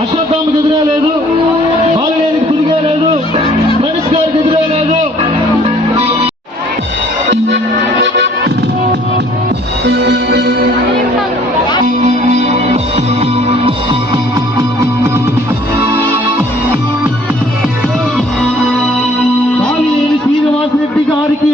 అశ్వత్థామకి ఎదురే లేదు, బాలనేనికి తిరిగే లేదు, గణేష్ గారికి ఎదురే లేదు. బాలినేని శ్రీనివాసరెడ్డి గారికి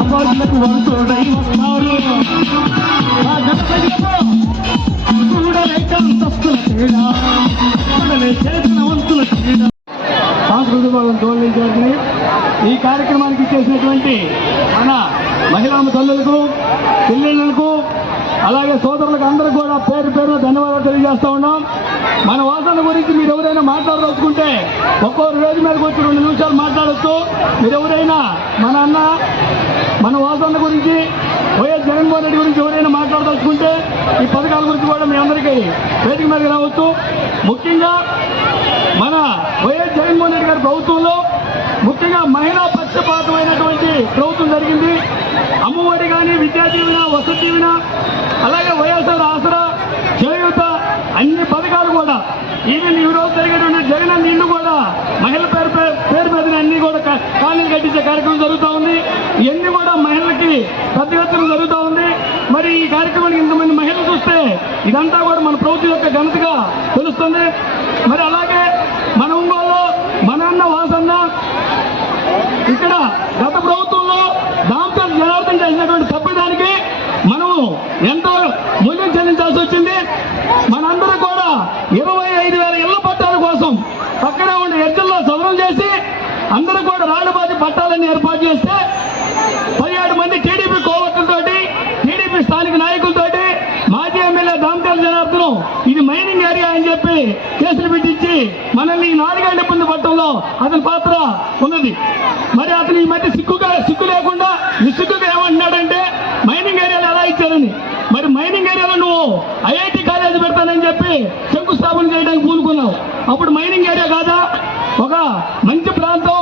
అపార్ట్లకు వరుసోడై వస్తారు. సాంస్కృతిక భాగం తోలించాలని ఈ కార్యక్రమానికి ఇచ్చేసినటువంటి మన మహిళా తల్లులకు, పిల్లలకు, అలాగే సోదరులకు అందరికీ కూడా పేరు పేరున ధన్యవాదాలు తెలియజేస్తా ఉన్నాం. మన వాసన గురించి మీరు ఎవరైనా మాట్లాడదలుచుకుంటే ఒక్కొక్క రోజు మీదకి వచ్చి 2 నిమిషాలు మాట్లాడచ్చు. మీరు ఎవరైనా మన వాసన గురించి, వైఎస్ జగన్మోహన్ రెడ్డి గురించి ఎవరైనా మాట్లాడదలుచుకుంటే ఈ పథకాల గురించి కూడా మీ అందరికీ వేదిక మీదకి రావచ్చు. ముఖ్యంగా మన వైఎస్ జగన్మోహన్ రెడ్డి గారి ప్రభుత్వంలో ముఖ్యంగా మహిళా పక్షపాతమైనటువంటి ప్రభుత్వం జరిగింది. అమ్మఒడి కానీ, విద్యా దీవెన, వసతి దీవెన, అలాగే వైఎస్ఆర్ ఆసరా, చేయూత, అన్ని పథకాలు కూడా ఈవెన్ ఈ రోజు జరిగేటువంటి జగనన్న ఇల్లు కూడా మహిళల పేరు మీద అన్ని కూడా కాలనీలు కట్టించే కార్యక్రమం జరుగుతూ ఉంది. ఇవన్నీ కూడా మహిళలకి పెద్ద ఎత్తున జరుగుతూ ఉంది. మరి ఈ కార్యక్రమానికి ఇంతమంది మహిళలు చూస్తే ఇదంతా కూడా మన ప్రభుత్వం యొక్క ఘనతగా తెలుస్తుంది. మరి అలాగే మన ఒంగోలులో మన అన్న వాసన్న ఇక్కడ గత ప్రభుత్వంలో దాంపత్య జనార్దన్ చేసినటువంటి తప్పిదానికి మనము ఎంతో మూల్యం చెల్లించాల్సి వచ్చింది. మనందరూ కూడా 25,000 ఇళ్ల పట్టాల కోసం పక్కనే ఉండే ఎడ్జల్లో సవరం చేసి అందరూ కూడా రాళ్ళబాది పట్టాలని ఏర్పాటు చేస్తే 17 మంది టీడీపీ కోవట్లతోటి, టీడీపీ స్థానిక నాయకులతోటి మాజీ ఎమ్మెల్యే దామచర్ల జనార్దన్ ఇది మైనింగ్ ఏరియా అని చెప్పి కేసులు పెట్టించి మనల్ని 4 ఏళ్ల ఇబ్బంది పట్టడంలో అతని పాత్ర ఉన్నది. మరి అతను ఈ మధ్య సిగ్గు లేకుండా నిస్సిగ్గుగా ఏమంటున్నాడంటే మైనింగ్ ఏరియాలో ఎలా ఇచ్చారని. మరి మైనింగ్ ఏరియాలో నువ్వు ఐఐటి కాలేజీ పెడతానని చెప్పి శంకుస్థాపన చేయడానికి పూనుకున్నావు. అప్పుడు మైనింగ్ ఏరియా కాదా? ఒక మంచి ప్రాంతం,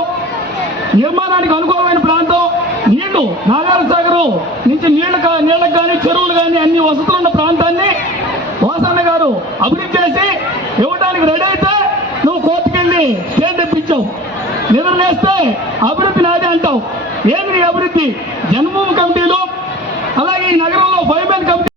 నిర్మాణానికి అనుకూలమైన ప్రాంతం, నీళ్లు నాగార్జునసాగర్ నుంచి నీళ్లకు కానీ, చెరువులు కానీ అన్ని వసతులు ఉన్న ప్రాంతాన్ని వాసన్న గారు అభివృద్ధి చేసి ఇవ్వడానికి రెడీ అయితే నువ్వు కోర్టుకెళ్ళి స్టే తెప్పించావు. నిద్రలేస్తే అభివృద్ధి నాదే అంటావు. ఏంది నీ అభివృద్ధి? జన్మభూమి కమిటీలు, అలాగే ఈ నగరంలో 5 మెన్ కమిటీ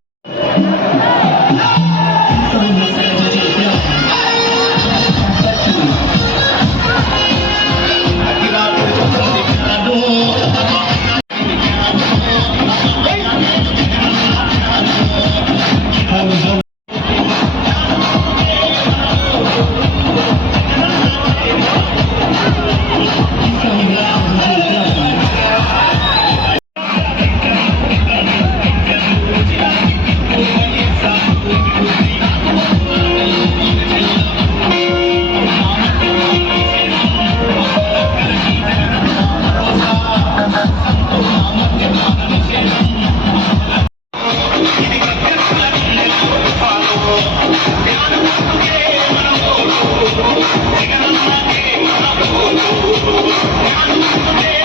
Yeah.